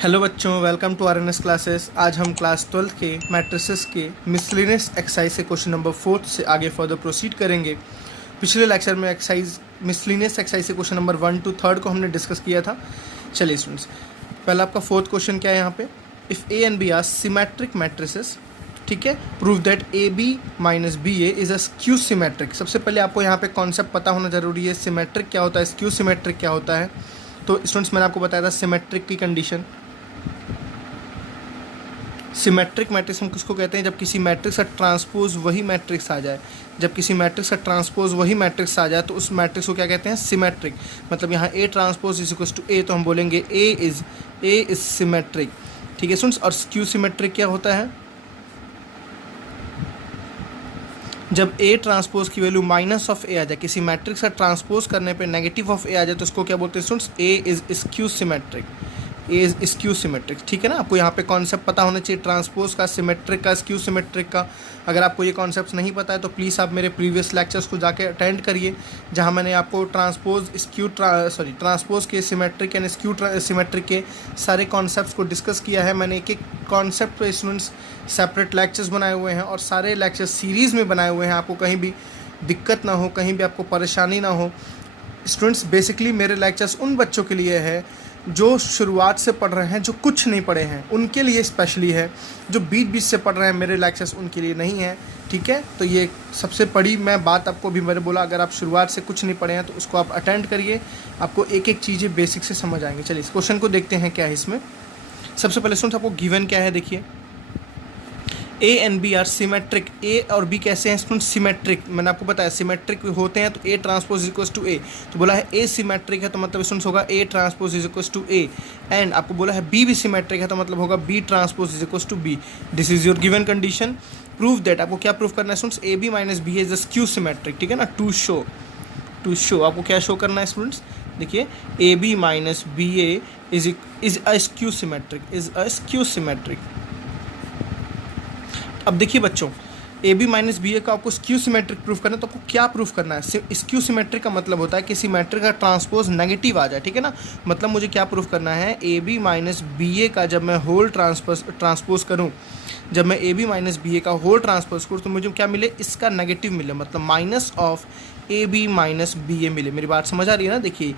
Hello बच्चों, welcome to RNS classes. आज हम क्लास 12 के मैट्रिसेस के मिसलेनियस एक्सरसाइज से क्वेश्चन नंबर 4 से आगे फर्दर प्रोसीड करेंगे। पिछले लेक्चर में एक्सरसाइज मिसलेनियस एक्सरसाइज से क्वेश्चन नंबर 1 to 3 को हमने डिस्कस किया था। चलिए स्टूडेंट्स, पहला आपका फोर्थ क्वेश्चन क्या है यहाँ पे, if A and B are symmetric matrices, ठीक है, prove that A B minus B A is a skew symmetric. सबसे पहले आपको यहाँ पे कॉन्सेप्ट पता होना जरूरी है, सिमेट्रिक क्या होता है, स्क्यू सिमेट्रिक क्या होता है। तो स्टूडेंट्स मैंने आपको बताया था सिमेट्रिक की कंडीशन। सिमेट्रिक मैट्रिक्स हम किसको कहते हैं, जब किसी मैट्रिक्स का ट्रांसपोज वही मैट्रिक्स आ जाए। जब किसी मैट्रिक्स का ट्रांसपोज वही मैट्रिक्स आ जाए तो उस मैट्रिक्स को क्या कहते हैं, सिमेट्रिक। मतलब यहाँ a transpose is equals to a, तो हम बोलेंगे ए इज सिमेट्रिक, ठीक है स्टूडेंट्स। और स्क्यू सिमेट्रिक क्या होता है, जब ए ट्रांसपोज की वैल्यू माइनस ऑफ ए आ जाए, किसी मैट्रिक्स का ट्रांसपोज करने पे नेगेटिव ऑफ ए आ जाए तो उसको क्या बोलते हैं students, A is skew symmetric. A is skew symmetric, ठीक है ना। आपको यहाँ पे कॉन्सेप्ट पता होना चाहिए ट्रांसपोज का, सिमेट्रिक का, स्क्यू सिमेट्रिक का। अगर आपको ये कॉन्सेप्ट नहीं पता है तो प्लीज़ आप मेरे प्रीवियस लेक्चर्स को जाके अटेंड करिए, जहाँ मैंने आपको ट्रांसपोज के, सिमेट्रिक एंड स्क्यू सिमेट्रिक के सारे कॉन्सेप्ट्स को डिस्कस किया है। मैंने एक एक कॉन्सेप्ट पे स्टूडेंट्स सेपरेट लेक्चर्स बनाए हुए हैं और सारे लेक्चर सीरीज़ में बनाए हुए हैं। आपको कहीं भी दिक्कत ना हो, कहीं भी आपको परेशानी ना हो स्टूडेंट्स। बेसिकली मेरे लेक्चर्स उन बच्चों के लिए है जो शुरुआत से पढ़ रहे हैं, जो कुछ नहीं पढ़े हैं, उनके लिए स्पेशली है। जो बीच बीच से पढ़ रहे हैं मेरे लेक्चर्स उनके लिए नहीं है, ठीक है। तो ये सबसे बड़ी मैं बात आपको भी मैंने बोला, अगर आप शुरुआत से कुछ नहीं पढ़े हैं तो उसको आप अटेंड करिए, आपको एक एक चीज़ें बेसिक से समझ आएंगे। चलिए इस क्वेश्चन को देखते हैं क्या है इसमें। सबसे पहले सुन, आपको गिवन क्या है, देखिए a and B are symmetric. A और बी कैसे हैं स्टूडेंट, सिमेट्रिक। मैंने आपको बताया सिमेट्रिक होते हैं तो A transpose equals to a, तो बोला है ए सिमेट्रिक है तो मतलब स्टूडेंट्स होगा A transpose is equals to A. And आपको बोला है बी भी सिमेट्रिक है तो मतलब होगा B transpose is equals to B. This is your given condition. Prove that, आपको क्या प्रूव करना है students, A B minus B is a skew symmetric, ठीक है ना। टू शो आपको क्या शो करना है स्टूडेंट्स, देखिए A B minus B A is a skew symmetric. अब देखिए बच्चों, A B minus B A का आपको स्क्यू सिमेट्रिक प्रूफ करना है तो आपको क्या प्रूफ करना है। स्क्यू सिमेट्रिक का मतलब होता है किसी मैट्रिक का ट्रांसपोज नेगेटिव आ जाए, ठीक है ना। मतलब मुझे क्या प्रूफ करना है, A B minus B A का जब मैं होल ट्रांसपोज करूँ, जब मैं A B minus B A का होल ट्रांसपोज करूँ तो मुझे क्या मिले, इसका नेगेटिव मिले, मतलब minus of a B minus B a मिले। मेरी बात समझ आ रही है ना। देखिए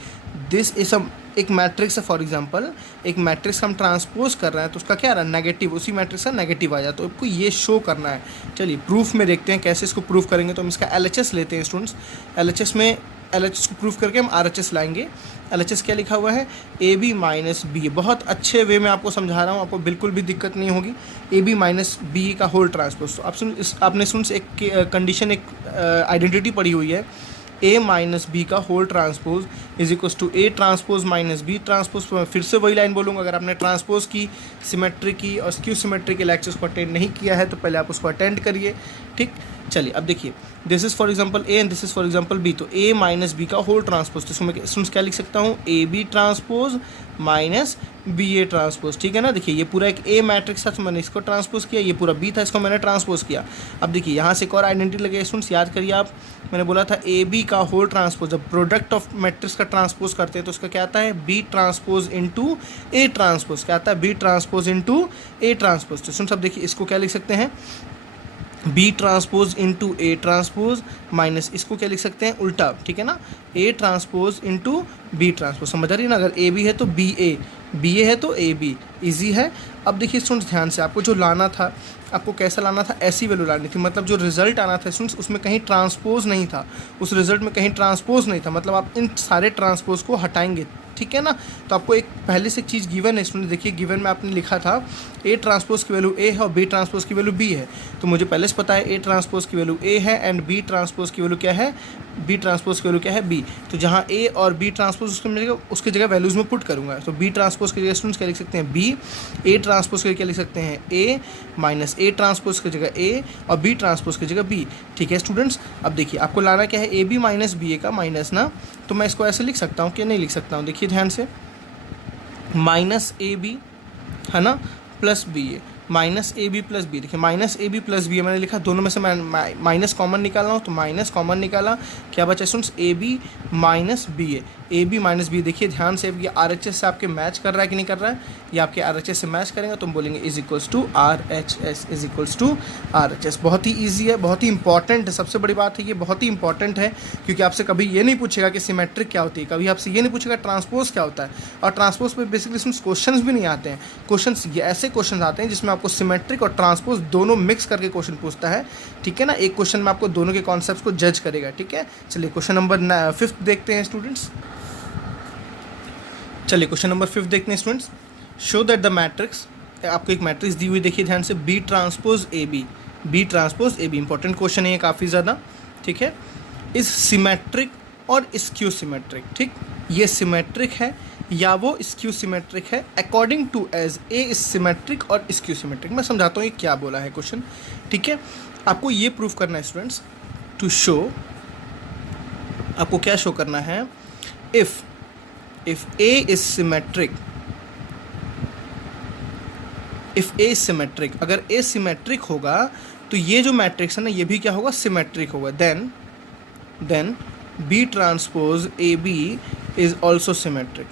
दिस इज एक मैट्रिक्स है, फॉर एग्जांपल एक मैट्रिक्स हम ट्रांसपोज कर रहे हैं तो उसका क्या आ रहा है, नेगेटिव, उसी मैट्रिक्स का नेगेटिव आ जाए तो आपको ये शो करना है। चलिए प्रूफ में देखते हैं कैसे इसको प्रूफ करेंगे। तो हम इसका LHS लेते हैं स्टूडेंट्स। LHS को प्रूफ करके हम RHS लाएंगे। LHS क्या लिखा हुआ है, ए बी माइनस बी ए। बहुत अच्छे वे में आपको समझा रहा हूँ, आपको बिल्कुल भी दिक्कत नहीं होगी। ए बी माइनस बी का होल ट्रांसपोज, तो आपने स्टूडेंट्स एक कंडीशन, एक आइडेंटिटी पढ़ी हुई है, ए माइनस बी का whole transpose is equals to A transpose minus B transpose. फिर से वही लाइन बोलूँगा, अगर आपने ट्रांसपोज की, सिमेट्री की और स्क्यू सिमेट्री के लेक्चर्स को अटेंड नहीं किया है तो पहले आप उसको अटेंड करिए, ठीक। चलिए अब देखिए, this is for example A and this is for example B, तो ए माइनस बी का होल ट्रांसपोज, तो इसमें क्या लिख सकता हूँ, A B transpose minus B A transpose, ठीक है ना। देखिए ये पूरा एक ए मैट्रिक्स था तो मैंने इसको ट्रांसपोज किया, ये पूरा बी था इसको मैंने ट्रांसपोज किया। अब देखिए यहाँ से एक और आइडेंटिटी लगे स्टूडेंट्स, याद करिए आप, मैंने बोला था ए बी का होल ट्रांसपोज, जब प्रोडक्ट ऑफ मैट्रिक्स का ट्रांसपोज करते हैं तो उसका क्या आता है, B transpose into A transpose, क्या आता है, B transpose into A transpose. तो स्टूडेंट्स अब देखिए इसको क्या लिख सकते हैं, B transpose into A transpose minus इसको क्या लिख सकते हैं, उल्टा, ठीक है ना, A transpose into B transpose. समझ आ रही है ना, अगर ए बी है तो बी ए है तो ए बी, ईजी है। अब देखिए स्टूडेंट्स ध्यान से, आपको जो लाना था, आपको कैसा लाना था, ऐसी वैल्यू लानी थी। मतलब जो रिजल्ट आना था स्टूडेंट्स उसमें कहीं ट्रांसपोज नहीं था, उस रिजल्ट में कहीं ट्रांसपोज नहीं था, मतलब आप इन सारे ट्रांसपोज को हटाएंगे, ठीक है ना। तो आपको एक पहले से एक चीज़ गिवन है स्टूडेंट, देखिए गिवन में आपने लिखा था ए ट्रांसपोज की वैल्यू ए है और बी ट्रांसपोज की वैल्यू बी है। तो मुझे पहले से पता है ए ट्रांसपोज की वैल्यू ए है एंड बी ट्रांसपोज की वैल्यू क्या है, बी ट्रांसपोज की वैल्यू क्या है, बी। तो जहाँ ए और बी ट्रांसपोज उसको मिलेगा उसकी जगह वैल्यूज़ में पुट करूँगा। तो बी ट्रांसपोज की जगह स्टूडेंट्स क्या लिख सकते हैं, बी। ए ट्रांसपोज की जगह क्या लिख सकते हैं, ए माइनस ए ट्रांसपोज की जगह ए और बी ट्रांसपोज की जगह बी, ठीक है स्टूडेंट्स। अब देखिए आपको लाना क्या है, A B minus B A का माइनस ना, तो मैं इसको ऐसे लिख सकता हूँ कि नहीं लिख सकता हूँ, देखिए ध्यान से, माइनस ए बी है ना plus b a, minus a b plus b, देखिए minus a b plus b मैंने लिखा, दोनों में से माइनस कॉमन निकालना हो तो माइनस कॉमन निकाला, क्या बचा students, A B minus B A, A B minus B. देखिए ध्यान से ये आर एच एस से आपके मैच कर रहा है कि नहीं कर रहा है, ये आपके आर एच एस से मैच करेंगे तो हम बोलेंगे is equals to R H S, is equals to R H S. बहुत ही ईजी है, बहुत ही इंपॉर्टेंट है, सबसे बड़ी बात है ये बहुत ही इंपॉर्टेंट है, क्योंकि आपसे कभी ये नहीं पूछेगा कि सिमेट्रिक क्या होती है, कभी आपसे ये नहीं पूछेगा ट्रांसपोज क्या होता है, और ट्रांसपोज पे बेसिकली क्वेश्चंस भी नहीं आते हैं। क्वेश्चंस ये ऐसे क्वेश्चन आते हैं जिसमें आपको सिमेट्रिक और ट्रांसपोज दोनों मिक्स करके क्वेश्चन पूछता है, ठीक है ना। एक क्वेश्चन में आपको दोनों के कॉन्सेप्ट्स को जज करेगा, ठीक है। चलिए क्वेश्चन नंबर 5 देखते हैं स्टूडेंट्स। चलिए क्वेश्चन नंबर 5 देखते हैं students. Show that the matrix, आपको एक मैट्रिक्स दी हुई देखिए ध्यान से, B transpose A B, B transpose A B, important question है ये काफ़ी ज़्यादा, ठीक है। इज सिमेट्रिक और स्क्यू सिमेट्रिक, ठीक, ये सिमेट्रिक है या वो स्क्यू सिमेट्रिक है according to as A is symmetric और स्क्यू सिमेट्रिक। मैं समझाता हूँ ये क्या बोला है क्वेश्चन, ठीक है। आपको ये प्रूव करना है स्टूडेंट्स, टू शो, आपको क्या शो करना है, if A is symmetric, if A symmetric, अगर ए सिमेट्रिक होगा तो ये जो मैट्रिक्स है ना ये भी क्या होगा, सिमेट्रिक होगा। Then B transpose A B is also symmetric.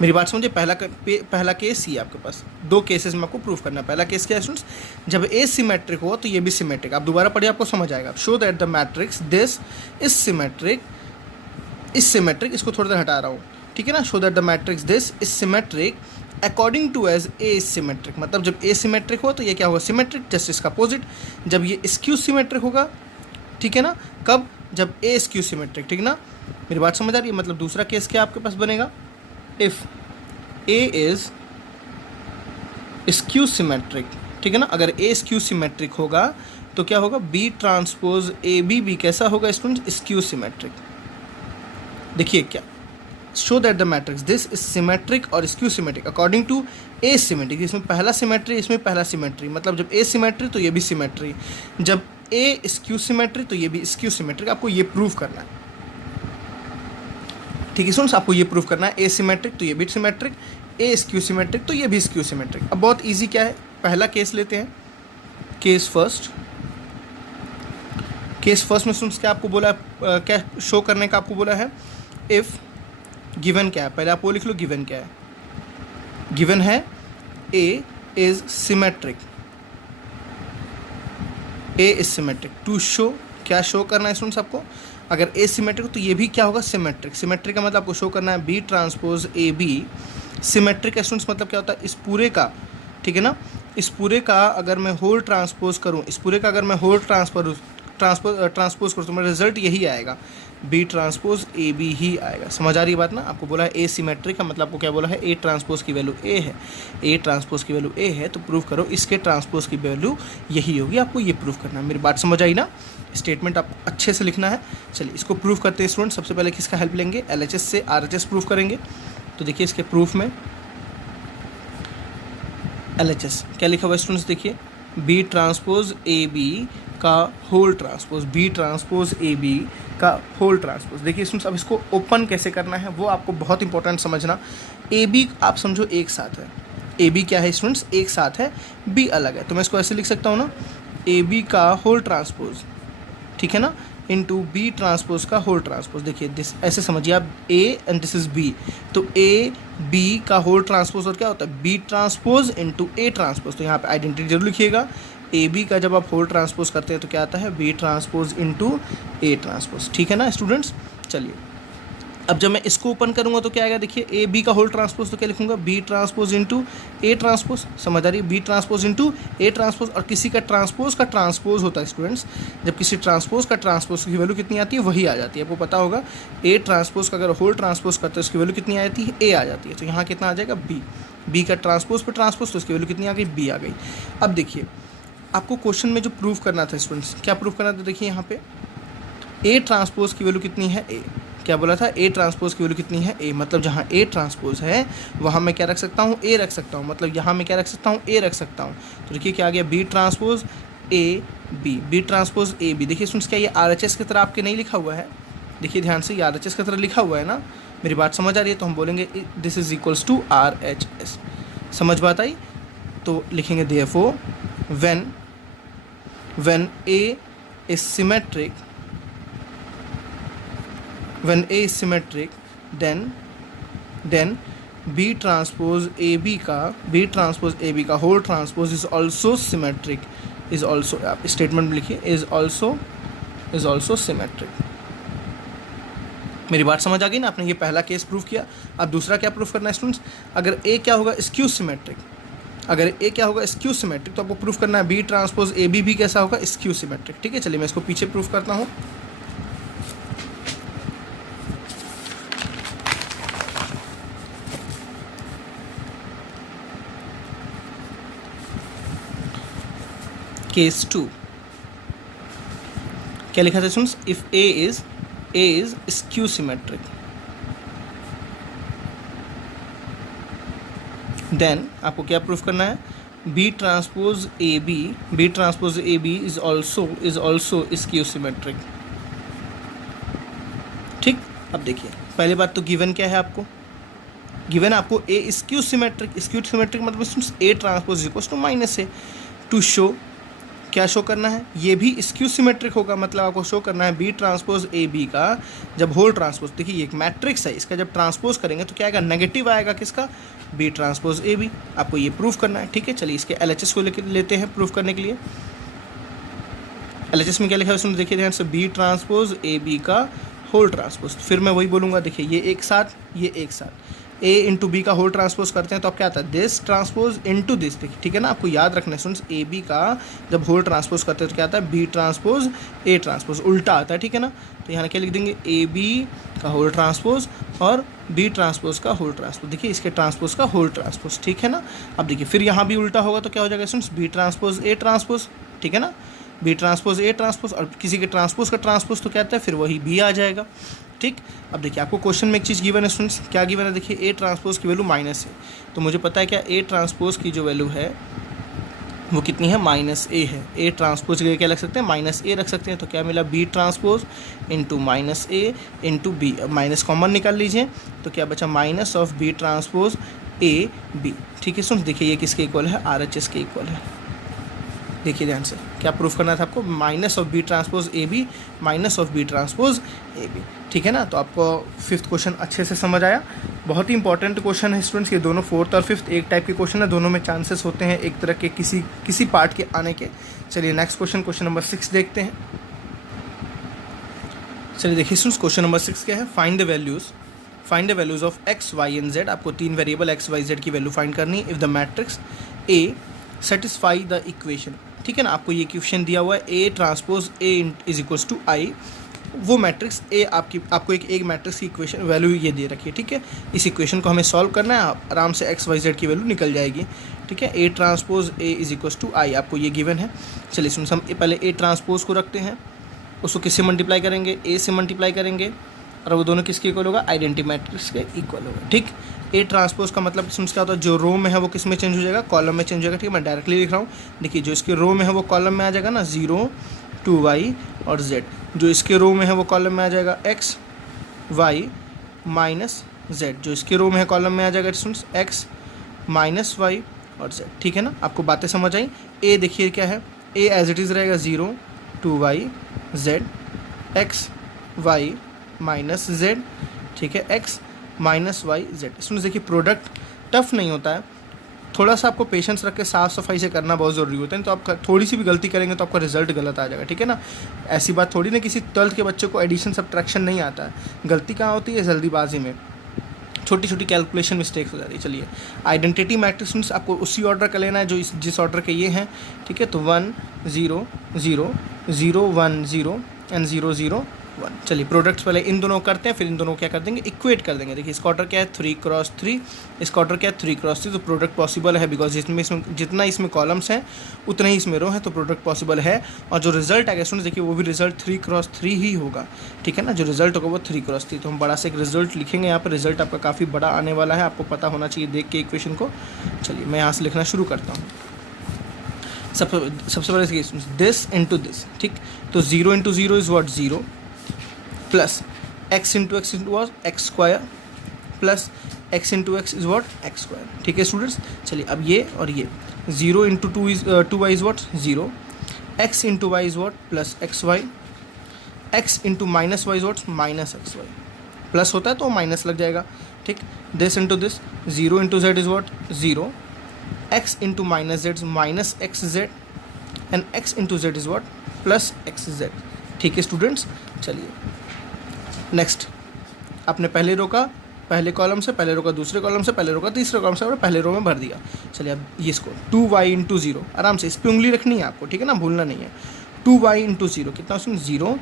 मेरी बात समझिए, पहला केस ही आपके पास, दो केसेस में आपको प्रूफ करना है। पहला केस क्या है स्टूडेंट्स, जब ए सिमेट्रिक हो तो ये भी सिमेट्रिक, आप दोबारा पढ़िए आपको समझ आएगा। Show that the matrix this is symmetric, is symmetric, इसको थोड़ा सा हटा रहा हूँ, ठीक है ना। Show that the matrix this is symmetric according to as A is symmetric, मतलब जब ए सिमेट्रिक हो तो ये क्या होगा, सिमेट्रिक, जस्ट इसका अपोजिट। जब ये स्क्यू सिमेट्रिक होगा, ठीक है ना, कब, जब ए स्क्यू सिमेट्रिक, ठीक ना। मेरी बात समझ आ रही है, मतलब दूसरा केस क्या आपके पास बनेगा, if A is skew symmetric, ठीक है ना। अगर ए स्क्यू सिमेट्रिक होगा तो क्या होगा, बी ट्रांसपोज ए बी भी कैसा होगा स्टूडेंट, स्क्यू सिमेट्रिक। देखिए क्या, show that the matrix this is symmetric और skew symmetric according to a symmetric, इसमें पहला सिमेट्री, इसमें पहला सिमेट्री, मतलब जब ए सिमेट्री तो ये भी सिमेट्री, जब ए स्क्यू सिमेट्री तो ये भी स्क्यू सिमेट्रिक। आपको ये प्रूव करना है, ठीक है स्टूडेंट्स, आपको ये प्रूव करना है, ए सिमेट्रिक तो ये भी सिमेट्रिक, ए स्क्यू सिमेट्रिक तो ये भी स्क्यू सिमेट्रिक। अब बहुत इजी क्या है, पहला केस लेते हैं, केस फर्स्ट। केस फर्स्ट में स्टूडेंट्स क्या आपको बोला, क्या शो करने का आपको बोला है, इफ गिवन क्या है, पहले आप वो लिख लो गिवन क्या है, गिवन है a is symmetric, a is symmetric. To show, क्या शो करना है स्टूडेंट्स आपको, अगर ए सिमेट्रिक तो ये भी क्या होगा, सिमेट्रिक। सिमेट्रिक का मतलब आपको शो करना है B transpose A B symmetric. Students मतलब क्या होता है, इस पूरे का, ठीक है ना, इस पूरे का अगर मैं होल ट्रांसपोज करूँ, इस पूरे का अगर मैं होल ट्रांसपोज करूँ तो मेरा रिजल्ट यही आएगा, बी ट्रांसपोज ए बी ही आएगा। समझ आ रही है बात ना। आपको बोला है ए सिमेट्रिक का मतलब आपको क्या बोला है, ए ट्रांसपोज की वैल्यू ए है, ए ट्रांसपोज की वैल्यू ए है तो प्रूव करो इसके ट्रांसपोज की वैल्यू यही होगी। आपको ये प्रूव करना है। मेरी बात समझ आई ना, स्टेटमेंट आपको अच्छे से लिखना है। चलिए इसको प्रूव करते हैं स्टूडेंट। सबसे पहले किसका हेल्प लेंगे, LHS से RHS प्रूव करेंगे। तो देखिए इसके प्रूफ में LHS क्या लिखा हुआ है स्टूडेंट्स, देखिए बी ट्रांसपोज ए बी का whole transpose, B transpose A B का होल ट्रांसपोज। देखिए स्टूडेंट्स अब इसको ओपन कैसे करना है वो आपको बहुत इंपॉर्टेंट समझना। ए बी आप समझो एक साथ है, ए बी क्या है स्टूडेंट्स, एक साथ है, बी अलग है, तो मैं इसको ऐसे लिख सकता हूँ ना, ए बी का होल ट्रांसपोज, ठीक है ना, इनटू बी ट्रांसपोज का होल ट्रांसपोज। देखिए दिस ऐसे समझिए आप, A and this is B, तो ए बी का होल ट्रांसपोज और क्या होता है, B transpose into A transpose. तो यहाँ पे आइडेंटिटी जरूर लिखिएगा, ए बी का जब आप होल ट्रांसपोज करते हैं तो क्या आता है, B transpose into A transpose, ठीक है ना स्टूडेंट्स। चलिए अब जब मैं इसको ओपन करूंगा तो क्या आएगा, देखिए ए बी का होल ट्रांसपोज तो क्या लिखूंगा, B transpose into A transpose. समझ आ रही है, B transpose into A transpose. और किसी का ट्रांसपोज होता है स्टूडेंट्स, जब किसी ट्रांसपोज का ट्रांसपोज की वैल्यू कितनी आती है वही आ जाती है। आपको पता होगा ए ट्रांसपोज का अगर होल ट्रांसपोज करते हैं उसकी वैल्यू कितनी आती है, ए आ जाती है। तो यहाँ कितना आ जाएगा, बी, बी का ट्रांसपोज पर ट्रांसपोज तो उसकी वैल्यू कितनी आ गई, बी आ गई। अब देखिए आपको क्वेश्चन में जो प्रूव करना था स्टूडेंट्स, क्या प्रूव करना था, देखिए यहाँ पे ए ट्रांसपोज की वैल्यू कितनी है, ए, क्या बोला था, ए ट्रांसपोज की वैल्यू कितनी है, ए, मतलब जहाँ ए ट्रांसपोज है वहाँ मैं क्या रख सकता हूँ, ए रख सकता हूँ, मतलब यहाँ मैं क्या रख सकता हूँ, ए रख सकता हूँ। तो देखिए क्या आ गया, B transpose A B, B transpose A B. देखिए स्टूडेंट्स क्या ये RHS की तरह आपके नहीं लिखा हुआ है, देखिए ध्यान से, ये RHS की तरह लिखा हुआ है ना, मेरी बात समझ आ रही है। तो हम बोलेंगे this is equals to RHS। समझ बात आई, तो लिखेंगे therefore when A is symmetric, then B transpose AB का whole transpose is also symmetric, is also, आप स्टेटमेंट लिखिए, is also symmetric। मेरी बात समझ आ गई ना? आपने ये पहला केस प्रूव किया। अब दूसरा क्या प्रूव करना है स्टूडेंट्स? अगर ए क्या होगा, स्क्यू सिमेट्रिक, तो आपको प्रूव करना है बी ट्रांसपोज ए बी भी कैसा होगा, स्क्यू सिमेट्रिक। ठीक है, चलिए मैं इसको पीछे प्रूव करता हूँ। केस 2 क्या लिखा था students? If A is skew symmetric, then आपको क्या प्रूफ करना है? B transpose A B is also skew symmetric. ठीक, अब देखिए पहले बात तो गिवन क्या है आपको? गिवन आपको ए स्क्यू सिमेट्रिक मतलब A transpose is equals to minus A. To show, क्या शो करना है? ये भी स्क्यू सिमेट्रिक होगा, मतलब आपको शो करना है बी ट्रांसपोज ए बी का जब होल ट्रांसपोज, देखिए ये एक मैट्रिक्स है, इसका जब ट्रांसपोज करेंगे तो क्या आएगा? नेगेटिव आएगा। किसका? B transpose A B. आपको ये प्रूफ करना है। ठीक है, चलिए इसके एलएचएस को लेते हैं प्रूफ करने के लिए। एलएचएस में क्या लिखा है उसमें देखिए ध्यान से, बी ट्रांसपोज ए बी का होल ट्रांसपोज। फिर मैं वही बोलूँगा, देखिए ये एक साथ ए इंटू बी का होल ट्रांसपोज करते हैं तो अब क्या आता है? This transpose into this. देखिए ठीक है ना, आपको याद रखना है स्टूडेंट्स, ए बी का जब होल ट्रांसपोज करते हैं तो क्या आता है? बी ट्रांसपोज ए ट्रांसपोज, उल्टा आता है। ठीक है ना, तो यहाँ क्या लिख देंगे? ए बी का होल ट्रांसपोज और बी ट्रांसपोज का होल ट्रांसपोज। देखिए इसके ट्रांसपोज का होल ट्रांसपोज। ठीक है ना, अब देखिए फिर यहाँ भी उल्टा होगा तो क्या हो जाएगा students? B transpose A transpose. ठीक है ना, बी ट्रांसपोज ए ट्रांसपोज, और किसी के ट्रांसपोज का ट्रांसपोज तो क्या आता है? फिर वही बी आ जाएगा। ठीक, अब देखिए आपको क्वेश्चन में एक चीज़ गिवन है स्टूडेंट्स, क्या गिवन है? देखिए ए ट्रांसपोज की वैल्यू माइनस है, तो मुझे पता है क्या ए ट्रांसपोज की जो वैल्यू है वो कितनी है? माइनस ए है। ए ट्रांसपोज के क्या रख सकते हैं? माइनस ए रख सकते हैं। तो क्या मिला? B transpose into minus A into B. Minus common निकाल लीजिए तो क्या बचा? Minus of B transpose A B. ठीक है स्टूडेंट्स, देखिए ये किसके इक्वल है? RHS के इक्वल है। देखिए ध्यान से, क्या प्रूफ करना था आपको? Minus of B transpose A B, minus of B transpose A B. ठीक है ना, तो आपको फिफ्थ क्वेश्चन अच्छे से समझ आया। बहुत ही इंपॉर्टेंट क्वेश्चन है स्टूडेंट्स, ये दोनों फोर्थ और फिफ्थ एक टाइप के क्वेश्चन है, दोनों में चांसेस होते हैं एक तरह के किसी पार्ट के आने के। चलिए नेक्स्ट क्वेश्चन नंबर 6 देखते हैं। चलिए देखिए स्टूडेंट्स, क्वेश्चन नंबर 6 क्या है? Find the values of x y and z. आपको 3 वेरिएबल एक्स वाई जेड की वैल्यू फाइंड करनी है if the matrix a satisfy the equation. ठीक है ना, आपको ये इक्वेशन दिया हुआ है a transpose a is equals to I. वो मैट्रिक्स ए आपको एक मैट्रिक्स की इक्वेशन वैल्यू ये दे रखी है। ठीक है, इस इक्वेशन को हमें सॉल्व करना है, आराम से एक्स वाई जेड की वैल्यू निकल जाएगी। ठीक है, a transpose a is equals to I, आपको ये गिवन है। चलिए सुन, हम पहले ए ट्रांसपोज को रखते हैं, उसको किससे मल्टीप्लाई करेंगे? ए से मल्टीप्लाई करेंगे, और वो दोनों किसके इक्वल होगा? आइडेंटिटी मैट्रिक्स के इक्वल होगा। ठीक, ए ट्रांसपोज का मतलब सुन क्या होता है? जो रो में है वो किस में चेंज हो जाएगा? कॉलम में चेंज हो जाएगा। ठीक है, मैं डायरेक्टली लिख रहा हूँ। देखिए जो इसके रो में है वो कॉलम में आ जाएगा ना, 0 2 y और z। जो इसके रो में है वो कॉलम में आ जाएगा x y माइनस z। जो इसके रो में है कॉलम में आ जाएगा स्टूडेंट्स x माइनस y और z। ठीक है ना, आपको बातें समझ आई? ए देखिए क्या है? ए एज इट इज़ रहेगा 0 2 y z x y minus z। ठीक है, x minus y z। Students देखिए प्रोडक्ट टफ नहीं होता है, थोड़ा सा आपको पेशेंस रख के साफ़ सफाई से करना बहुत ज़रूरी होता है। तो आप थोड़ी सी भी गलती करेंगे तो आपका रिजल्ट गलत आ जाएगा। ठीक है ना, ऐसी बात थोड़ी ना, किसी 12th के बच्चे को एडिशन सब्ट्रैक्शन नहीं आता है। गलती कहाँ होती है? जल्दीबाजी में छोटी छोटी कैलकुलेशन मिस्टेक्स हो जाती है। चलिए आइडेंटिटी मैट्रिक्स आपको उसी ऑर्डर का लेना है जो जिस ऑर्डर के ये हैं। ठीक है, तो 1 0 0 0 1 0 एंड 0 0 1। चलिए प्रोडक्ट्स पहले इन दोनों करते हैं, फिर इन दोनों क्या कर देंगे? इक्वेट कर देंगे। देखिए इसका ऑर्डर क्या है? 3 क्रॉस 3, इसका ऑर्डर क्या है? 3 क्रॉस 3। तो प्रोडक्ट पॉसिबल है, बिकॉज जितना इसमें कॉलम्स हैं उतना ही इसमें रो है, तो प्रोडक्ट पॉसिबल है। और जो रिजल्ट आएगा स्टूडेंट्स देखिए वो भी रिजल्ट 3 क्रॉस 3 ही होगा। ठीक है ना, जो रिजल्ट होगा वो 3 क्रॉस 3। तो हम बड़ा से एक रिजल्ट लिखेंगे यहाँ पर, रिजल्ट आपका काफ़ी बड़ा आने वाला है, आपको पता होना चाहिए देख के इक्वेशन को। चलिए मैं यहाँ से लिखना शुरू करता हूँ। सबसे पहले दिस इंटू दिस। ठीक, तो 0 into 0 is what? 0 plus x into was x square plus X into X is what X square, ठीक है स्टूडेंट्स। चलिए अब ये और ये 0 into two Y is what 0, X into Y is what plus X Y, X into minus Y is what minus X Y, plus होता है तो माइनस लग जाएगा, ठीक। This into this 0 into Z is what 0, X into minus Z minus X Z and x into Z is what plus X Z, ठीक है students. चलिए next, आपने पहले रो का पहले कॉलम से, पहले रो का दूसरे कॉलम से, पहले रो का तीसरे कॉलम से और पहले रो में भर दिया। चलिए अब ये इसको 2y इंटू 0, आराम से इस पर उंगली रखनी है आपको, ठीक है ना, भूलना नहीं है। 2y इंटू 0 कितना सुन 0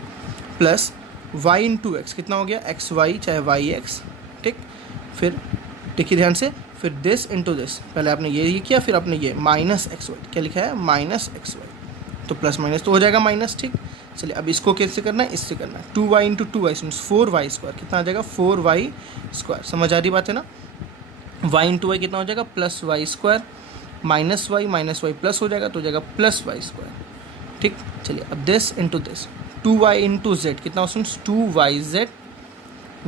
प्लस y इंटू एक्स कितना हो गया एक्स वाई चाहे वाई एक्स, ठीक। फिर देखिए ध्यान से, फिर दिस इंटू दिस, पहले आपने ये किया, फिर आपने ये माइनस एक्स वाई, क्या लिखा है माइनस एक्स वाई, तो प्लस माइनस तो हो जाएगा माइनस, ठीक। चलिए अब इसको कैसे करना है, इससे करना है 2y इंटू 2y सुन 4y स्क्वायर कितना आ जाएगा 4y स्क्वायर, समझ आ रही बात है ना। y इंटू वाई कितना हो जाएगा plus Y square, minus Y plus हो जाएगा तो हो जाएगा प्लस वाई स्क्वायर, ठीक। चलिए अब this into this 2y into Z कितना हो सुन 2yz,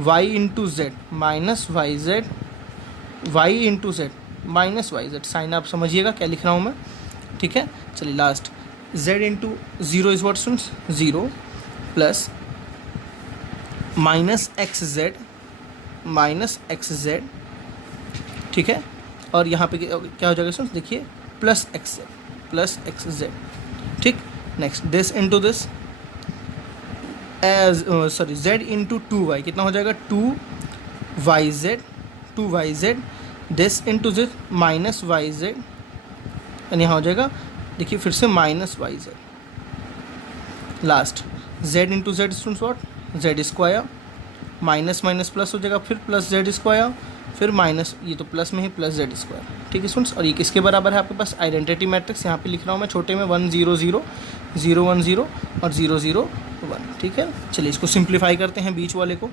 y into Z minus Y Z, Y into Z minus Y Z, sign आप समझिएगा क्या लिख रहा हूँ मैं, ठीक है। चलिए last z into 0 is what soon 0 plus minus X Z, ठीक है। और यहाँ पे क्या हो जाएगा सुन देखिए प्लस एक्स जेड, ठीक। Next this into this as z into 2y कितना हो जाएगा 2yz, this into this minus Y Z and यहाँ हो जाएगा देखिए फिर से minus Y Z. Last z into Z students what Z square, minus minus plus हो जाएगा फिर प्लस जेड स्क्वायर, फिर माइनस ये तो प्लस में ही प्लस जेड स्क्वायर, ठीक है स्टूडेंट्स। और ये किसके बराबर है आपके पास आइडेंटिटी मैट्रिक्स, यहाँ पे लिख रहा हूँ मैं छोटे में 1 0 0 0 1 0 और 0 0 1, ठीक है। चलिए इसको सिंप्लीफाई करते हैं बीच वाले को।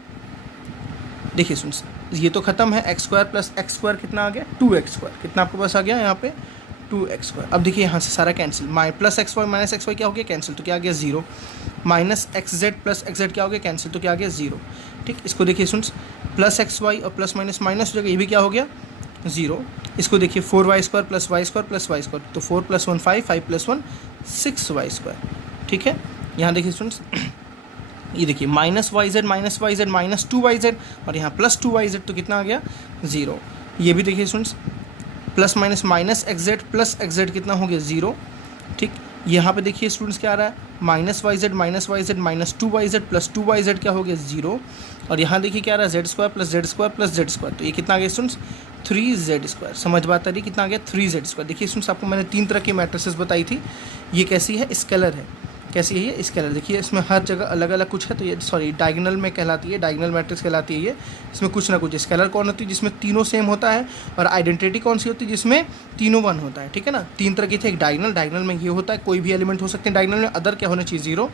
देखिए स्टूडेंट्स ये तो खत्म है, x square plus x square कितना आ गया 2x स्क्वायर, कितना आपके पास आ गया यहाँ पे 2x स्क्वायर। अब देखिए यहाँ से सारा cancel, plus X Y minus X Y क्या हो गया कैंसिल, तो क्या आ गया 0, minus X Z plus X Z क्या हो गया कैंसिल, तो क्या आ गया 0, ठीक। इसको देखिए सुन प्लस एक्स वाई और प्लस माइनस माइनस हो जाएगा, ये भी क्या हो गया 0। इसको देखिए 4y square plus Y square plus Y square, तो 4 + 1 5, 5 + 1 6y स्क्वायर, ठीक है। यहाँ देखिए स्टूडेंट्स ये देखिए minus Y Z minus 2yz और यहाँ प्लस 2yz, तो कितना आ गया 0। ये भी देखिए students plus minus minus X Z plus X Z कितना हो गया 0, ठीक। यहाँ पे देखिए स्टूडेंट्स क्या आ रहा है minus Y Z minus 2yz plus 2yz क्या हो गया 0, और यहाँ देखिए क्या आ रहा है Z square plus Z square plus Z square, तो ये कितना आ गया स्टूडेंट्स 3z स्क्वायर, समझ बात आ रही कितना आ गया 3z स्क्वायर। देखिए स्टूडेंट्स आपको मैंने 3 तरह की मैट्रिसेस बताई थी, ये कैसी है स्केलर है, कैसी है ये स्केलर, देखिए इसमें हर जगह अलग अलग कुछ है, तो ये सॉरी डायगोनल में कहलाती है, डायगोनल मैट्रिक्स कहलाती है ये, इसमें कुछ ना कुछ। स्केलर कौन होती है जिसमें तीनों सेम होता है, और आइडेंटिटी कौन सी होती है जिसमें तीनों 1 होता है, ठीक है ना। 3 तरह की थी, एक डायगोनल में ये होता है कोई भी एलिमेंट हो सकते हैं डायगोनल में, अदर क्या होना चाहिए 0,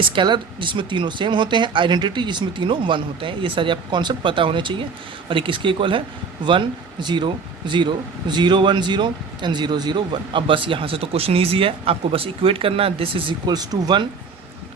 स्केलर जिसमें तीनों सेम होते हैं, आइडेंटिटी जिसमें तीनों 1 होते हैं, ये सारे आपको कॉन्सेप्ट पता होने चाहिए। और ये किसके इक्वल है 1 0 0 0 1 0 एंड 0 0 1। अब बस यहाँ से तो क्वेश्चन ईजी है, आपको बस इक्वेट करना है, दिस इज इक्वल्स टू 1,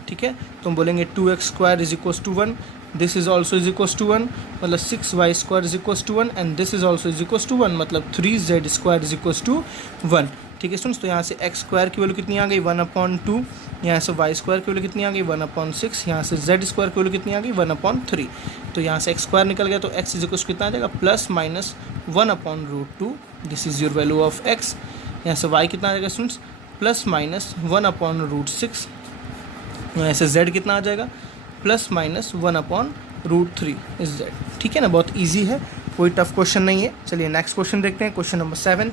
ठीक है। तो हम बोलेंगे 2x square is equals to 1, this is also is equals to 1, मतलब 6y square is equals to 1 and this is also is equals to 1, मतलब 3z square is equals to 1, ठीक है students. तो यहाँ से x स्क्वायर की value कितनी आ गई 1/2, यहाँ से y स्क्वायर की वैल्यू कितनी आ गई 1/6, यहाँ से z स्क्वायर की वैल्यू कितनी आ गई 1/3, तो यहाँ से x स्क्वायर निकल गया, तो x इज इक्वल्स कितना आ जाएगा plus minus 1/√2, this is your value of x। यहाँ से y कितना आ जाएगा स्टूडेंट्स प्लस माइनस 1/√6, यहाँ से z कितना आ जाएगा प्लस माइनस 1/√3 इज z, ठीक है ना। बहुत ईजी है, कोई टफ क्वेश्चन नहीं है। चलिए नेक्स्ट क्वेश्चन देखते हैं, क्वेश्चन नंबर 7।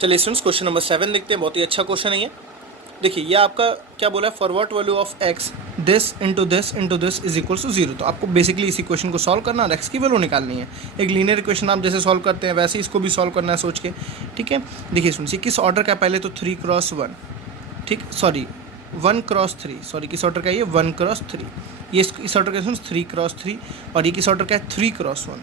चलिए स्टूडेंट्स क्वेश्चन नंबर 7 देखते हैं, बहुत ही अच्छा क्वेश्चन है ये। देखिए ये आपका क्या बोला है for what value of x this into this is equals to 0। तो आपको बेसिकली इसी क्वेश्चन को सॉल्व करना है, x की वैल्यू निकालनी है। एक लीनियर इक्वेशन आप जैसे सॉल्व करते हैं वैसे इसको भी सॉल्व करना है सोच के, ठीक है। देखिए सुनिए किस ऑर्डर का, पहले तो 3x1, ठीक, सॉरी 1x3, सॉरी किस ऑर्डर का ये 1x3, ये इस ऑर्डर का सुन 3x3, और ये किस ऑर्डर का है 3x1।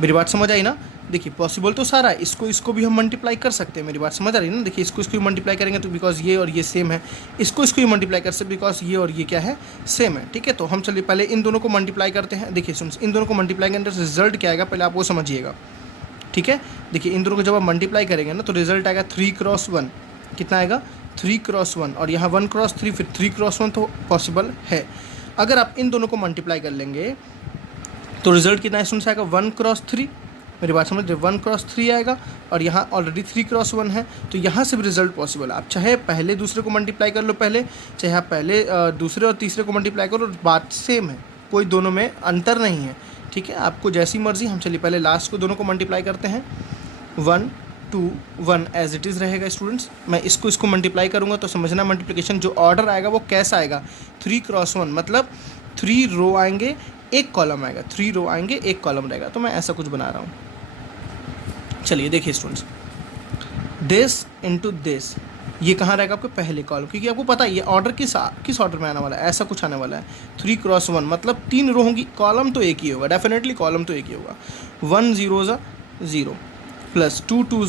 मेरी बात समझ आई ना। देखिए पॉसिबल तो सारा है, इसको भी हम मल्टीप्लाई कर सकते हैं, मेरी बात समझ आ रही है ना। देखिए इसको मल्टीप्लाई करेंगे तो बिकॉज ये और ये सेम है, इसको भी मल्टीप्लाई कर सकते बिकॉज ये और ये क्या है, सेम है, ठीक है। तो हम चलिए पहले इन दोनों को मल्टीप्लाई करते हैं। देखिए सुन, इन दोनों को मल्टीप्लाई करने से रिजल्ट क्या आएगा पहले आप वो समझिएगा, ठीक है। देखिए इन दोनों को जब आप मल्टीप्लाई करेंगे ना तो रिजल्ट आएगा 3x1, कितना आएगा 3x1, और यहाँ 1x3, फिर 3x1 तो पॉसिबल है। अगर आप इन दोनों को मल्टीप्लाई कर लेंगे तो रिजल्ट कितना है आएगा 1x3, मेरी बात समझ रहे, 1x3 आएगा, और यहाँ ऑलरेडी 3x1 है, तो यहाँ से भी रिजल्ट पॉसिबल है। आप चाहे पहले दूसरे को मल्टीप्लाई कर लो पहले, चाहे आप पहले दूसरे और तीसरे को मल्टीप्लाई करो, बात सेम है, कोई दोनों में अंतर नहीं है, ठीक है। आपको जैसी मर्जी। हम चलिए पहले लास्ट को दोनों को मल्टीप्लाई करते हैं। 1 2 1 एज इट इज़ रहेगा स्टूडेंट्स। मैं इसको मल्टीप्लाई करूँगा तो समझना मल्टीप्लिकेशन जो ऑर्डर आएगा वो कैसा आएगा, 3x1, मतलब 3 रो आएंगे, एक कॉलम आएगा, 3 रो आएंगे, एक कॉलम रहेगा। तो मैं ऐसा कुछ बना रहा हूँ। चलिए देखिए स्टूडेंट्स, दिस इनटू दिस, ये कहाँ रहेगा आपके पहले कॉलम, क्योंकि आपको पता है ये ऑर्डर किस ऑर्डर में आने वाला है, ऐसा कुछ आने वाला है। 3x1 मतलब 3 रो होंगी, कॉलम तो एक ही होगा, डेफिनेटली कॉलम तो एक ही होगा। 1 0 0 plus 2 2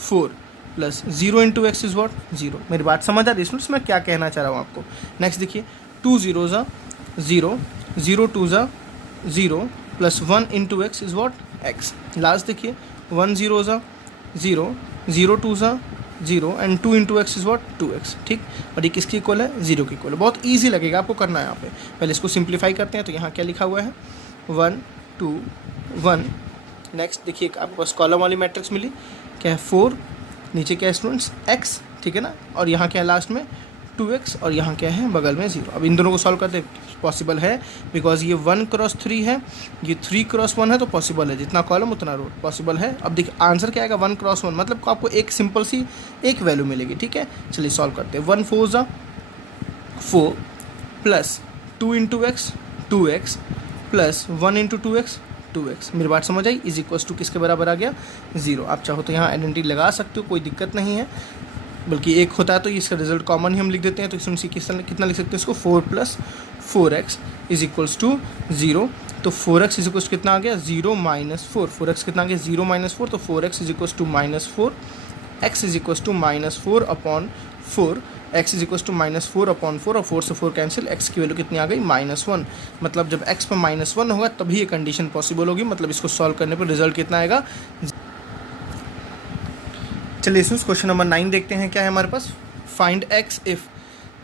4 plus 0 into X is what 0। मेरी बात समझ आ रही है स्टूडेंट्स, मैं क्या कहना चाह रहा हूँ आपको। नेक्स्ट देखिए 2 0 0 0 2 0 plus 1 into X is what x. Last देखिए 1 0 0 0 2 0 and 2 into X is what 2x, ठीक। और ये किसकी इक्वल है, 0 की इक्वल है। बहुत ईजी लगेगा आपको करना है यहाँ पे। पहले इसको सिंप्लीफाई करते हैं, तो यहाँ क्या लिखा हुआ है 1 2 1। नेक्स्ट देखिए आपके पास कॉलम वाली मैट्रिक्स मिली, क्या है 4, नीचे क्या है स्टूडेंट्स x, ठीक है ना, और यहाँ क्या है लास्ट में 2x, और यहाँ क्या है बगल में 0। अब इन दोनों को सॉल्व करते पॉसिबल है, बिकॉज ये 1x3 है, ये 3x1 है, तो पॉसिबल है, जितना कॉलम उतना रो पॉसिबल है। अब देखिए आंसर क्या आएगा 1x1, मतलब आपको एक सिंपल सी एक वैल्यू मिलेगी, ठीक है। चलिए सॉल्व करते हैं। 1 4 4 plus 2 into x 2x plus 1 into 2x 2x। मेरी बात समझ आई। इज इक्वल्स टू किसके बराबर आ गया 0। आप चाहो तो यहाँ आइडेंटिटी लगा सकते हो, कोई दिक्कत नहीं है, बल्कि एक होता है तो इसका रिजल्ट कॉमन ही हम लिख देते हैं। तो इसमें कितना लिख सकते हैं इसको 4 plus 4x is equals to 0। तो 4x इज इक्वल्स कितना आ गया 0 माइनस 4, 4x कितना आ गया 0 माइनस 4, तो 4x is equals to -4, x is equals to -4 upon 4, x is equals to -4 upon 4, और 4 से 4 कैंसिल, x की वैल्यू कितनी आ गई -1। मतलब जब x पर -1 होगा तभी ये कंडीशन पॉसिबल होगी, मतलब इसको सॉल्व करने पर रिजल्ट कितना आएगा। चलिए इसमें क्वेश्चन नंबर 9 देखते हैं क्या है हमारे पास। फाइंड x इफ़,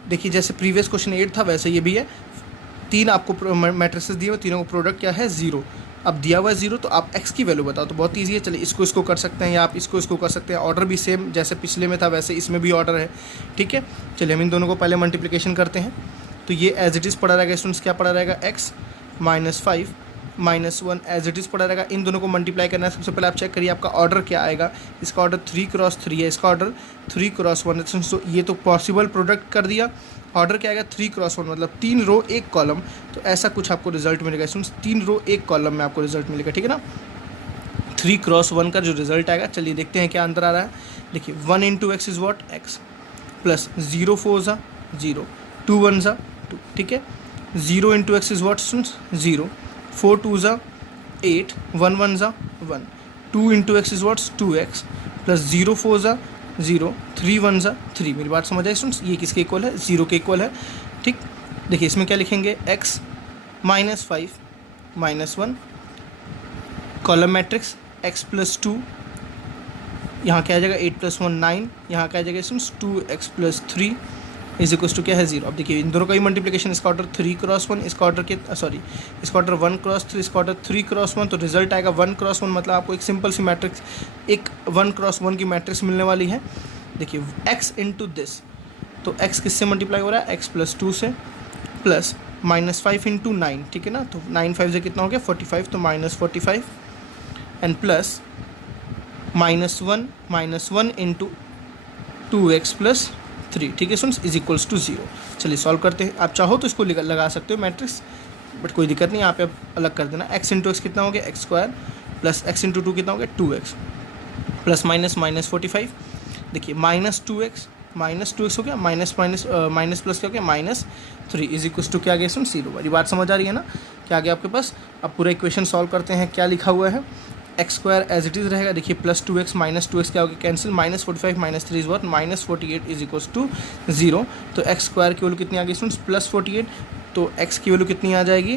देखिए जैसे प्रीवियस क्वेश्चन 8 था वैसे ये भी है। 3 आपको मैट्रिसेस दिए हुए, तीनों का प्रोडक्ट क्या है 0। अब दिया हुआ है 0, तो आप x की वैल्यू बताओ। तो बहुत ईजी है, चलिए इसको कर सकते हैं, या आप इसको कर सकते हैं। ऑर्डर भी सेम जैसे पिछले में था वैसे इसमें भी ऑर्डर है, ठीक है। चलिए हम इन दोनों को पहले मल्टीप्लिकेशन करते हैं। तो ये एज इट इज़ पड़ा रहेगा स्टूडेंट्स, क्या पड़ा रहेगा x -5 -1 एज इट इज़ पड़ा रहेगा। इन दोनों को मल्टीप्लाई करना है। सबसे पहले आप चेक करिए आपका ऑर्डर क्या आएगा। इसका ऑर्डर 3x3 है, इसका ऑर्डर 3x1 है। तो ये तो पॉसिबल प्रोडक्ट कर दिया। ऑर्डर क्या आएगा 3x1, मतलब 3 रो 1 कॉलम। तो ऐसा कुछ आपको रिजल्ट मिलेगा स्टूडेंट्स, 3 रो 1 कॉलम में आपको रिजल्ट मिलेगा, ठीक है ना। 3x1 का जो रिजल्ट आएगा, चलिए देखते हैं क्या अंतर आ रहा है। देखिए 1 into X is what x plus 0 4 0 2 1 2, ठीक है। 0 into X is what students 0, 4 2 8 1 1 1, 2 into X is watts 2x plus 0 4 0 3 1 3। मेरी बात समझ आई स्टूडेंट्स, ये किसके इक्वल है 0 के इक्वल है, ठीक। देखिए इसमें क्या लिखेंगे x -5 -1 column matrix x plus 2, यहाँ क्या आ जाएगा 8 + 1 9, यहाँ क्या आ जाएगा students 2x plus 3 is equals to क्या है 0। अब देखिए इन दोनों का ही मल्टीप्लिकेशन, इसका ऑर्डर 3x1, इसका ऑर्डर इसका ऑर्डर 1x3, इसका ऑर्डर 3x1, तो रिजल्ट आएगा 1x1। मतलब आपको एक सिंपल सी मैट्रिक्स, एक 1x1 की मैट्रिक्स मिलने वाली है। देखिए x इंटू दिस, तो x किससे मल्टीप्लाई हो रहा है x प्लस 2 से, प्लस -5 इंटू 9, ठीक है ना। तो 9 5 से कितना हो गया 45, तो -45 and plus -1 into 2x plus 3, ठीक है स्टूडेंट्स, इज इक्वल्स टू 0। चलिए सॉल्व करते हैं। आप चाहो तो इसको लगा सकते हो मैट्रिक्स, बट कोई दिक्कत नहीं, यहाँ पे आप अलग कर देना। x इंटू एक्स कितना हो गया x² प्लस x इंटू 2 कितना हो गया 2x प्लस -45। देखिए -2x हो गया, माइनस प्लस क्या हो गया -3 इज इक्वल्स टू क्या आ गया स्टूडेंट्स 0। वाली बात समझ आ रही है ना, क्या आ गया आपके पास। अब पूरा इक्वेशन सॉल्व करते हैं। क्या लिखा हुआ है x square as it is रहेगा। देखिए प्लस 2x माइनस 2x क्या होगी, cancel, minus 45 minus 3 is what, minus 48 is equals to 0। तो एक्स स्क्वायर की वैल्यू कितनी आ गई स्टूडेंट्स, प्लस 48। तो एक्स की वैल्यू कितनी आ जाएगी,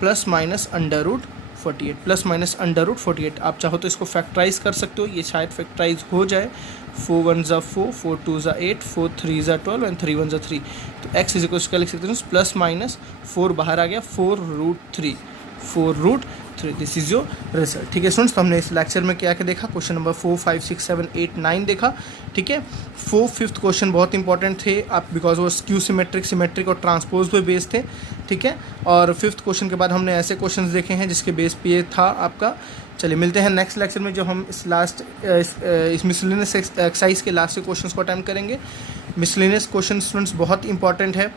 plus minus under root 48, plus minus under root 48। आप चाहो तो इसको फैक्टराइज कर सकते हो, ये शायद फैक्टराइज हो जाए। 4 1 ज़ा 4, 4 2 ज़ा 8, 4 3 ज़ा 12 एंड 3 1 ज़ा 3। तो एक्स इज इक्वल क्या लिख सकते हैं, प्लस माइनस 4 बाहर आ गया, 4 root 3, 4 root 3। This is your result. ठीक है स्टूडेंट्स, तो हमने इस लेक्चर में क्या क्या देखा, क्वेश्चन नंबर 4 5 6 7 8 9 देखा। ठीक है, 5th क्वेश्चन बहुत इंपॉर्टेंट थे आप, बिकॉज वो स्क्यू सिमेट्रिक, सिमेट्रिक और ट्रांसपोज पे बेस थे। ठीक है, और 5th क्वेश्चन के बाद हमने ऐसे क्वेश्चंस देखे हैं जिसके बेस पे ये था आपका। चलिए मिलते हैं नेक्स्ट लेक्चर में, जो हम इस मिसलेनियस एक्सरसाइज के लास्ट के क्वेश्चंस को अटेम्प्ट करेंगे। मिसलेनियस क्वेश्चन स्टूडेंट्स बहुत इंपॉर्टेंट है,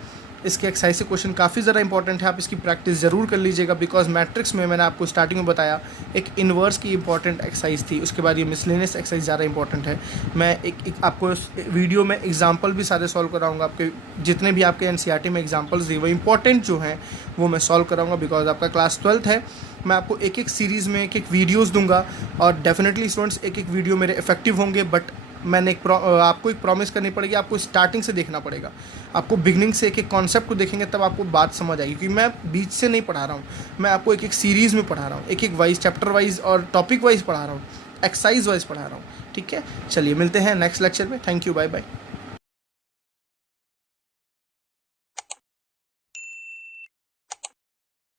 इसके एक्सरसाइज से क्वेश्चन काफ़ी ज़्यादा इंपॉर्टेंट है, आप इसकी प्रैक्टिस ज़रूर कर लीजिएगा। बिकॉज मैट्रिक्स में मैंने आपको स्टार्टिंग में बताया एक इन्वर्स की इंपॉर्टेंट एक्सरसाइज थी, उसके बाद ये मिसलेनियस एक्सरसाइज ज़्यादा इंपॉर्टेंट है। मैं एक आपको वीडियो में एग्जांपल भी सारे सॉल्व कराऊंगा, आपके जितने भी आपके एनसीईआरटी में एग्जांपल्स दिए वो इंपॉर्टेंट जो हैं वो मैं सॉल्व कराऊंगा। बिकॉज आपका क्लास 12th है, मैं आपको एक एक सीरीज़ में एक एक वीडियोज़ दूंगा, और डेफिनेटली स्टूडेंट्स एक एक वीडियो मेरे इफेक्टिव होंगे। बट मैंने आपको एक प्रॉमिस करनी पड़ेगी, आपको स्टार्टिंग से देखना पड़ेगा, आपको बिगनिंग से एक एक कॉन्सेप्ट को देखेंगे तब आपको बात समझ आएगी। क्योंकि मैं बीच से नहीं पढ़ा रहा हूँ, मैं आपको एक एक सीरीज़ में पढ़ा रहा हूँ, एक एक वाइज, चैप्टर वाइज और टॉपिक वाइज पढ़ा रहा हूँ, एक्सरसाइज वाइज पढ़ा रहा हूँ। ठीक है, चलिए मिलते हैं नेक्स्ट लेक्चर में। Thank you, bye bye.